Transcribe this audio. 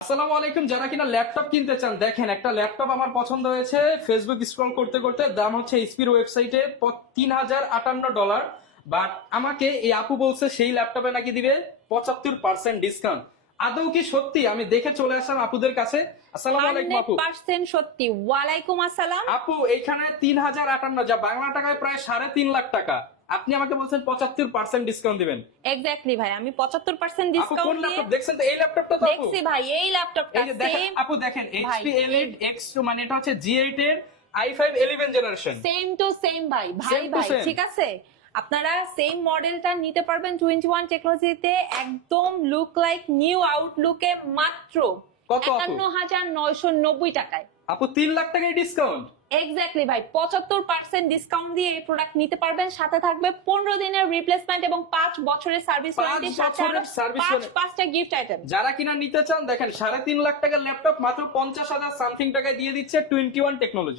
আসসালামু আলাইকুম। যারা কিনা ল্যাপটপ কিনতে চান, দেখেন একটা ল্যাপটপ আমার পছন্দ হয়েছে। ফেসবুক স্ক্রল করতে করতে দাম হচ্ছে এইচপির ওয়েবসাইটে $3058, বাট আমাকে এই আপু বলছে সেই ল্যাপটপে নাকি দিবে 75% ডিসকাউন্ট। আদৌ কি সত্যি? আমি দেখে চলে আসলাম আপুদের কাছে। আসসালামু আলাইকুম আপু। 100% সত্যি। ওয়ালাইকুম আসসালাম। আপু এইখানে 3058, যা বাংলা টাকায় প্রায় 3.5 লাখ টাকা, আপনি আমাকে বলছেন 75% ডিসকাউন্ট দিবেন। এক্স্যাক্টলি ভাই, আমি 75% আপু কোন ডিসকাউন্ট দিয়ে ল্যাপটপ দেখছেন? তো এই ল্যাপটপটা তো আপু দেখছি ভাই। এই ল্যাপটপটা এই যে দেখেন সেম আপু, দেখেন ভাই, HP Elite X2, মানে এটা হচ্ছে G8 এর i5 11 generation. Same to same ভাই। ভাই Same to ভাই same। ঠিক আছে, আপনারা সেম মডেলটা নিতে পারবেন 21 টেকনোলজিতে, একদম লুক লাইক নিউ আউটলুকে মাত্র কত আপু? 51,990 টাকায়। আপু 3 লাখ টাকায় ডিসকাউন্ট। এক্স্যাক্টলি ভাই, 75% ডিসকাউন্ট দিয়ে এই প্রোডাক্ট নিতে পারবেন। সাথে থাকবে 15 দিনের রিপ্লেসমেন্ট এবং 5 বছরের সার্ভিস 5 ওয়ারেন্টি, সাথে আরো বছরের সার্ভিস ওয়ারেন্টি। 5টা গিফট আইটেম। যারা কিনা নিতে চান, দেখেন 3.5 লাখ টাকার ল্যাপটপ মাত্র 50,000 সামথিং টাকায় দিয়ে দিচ্ছে 21 টেকনোলজি।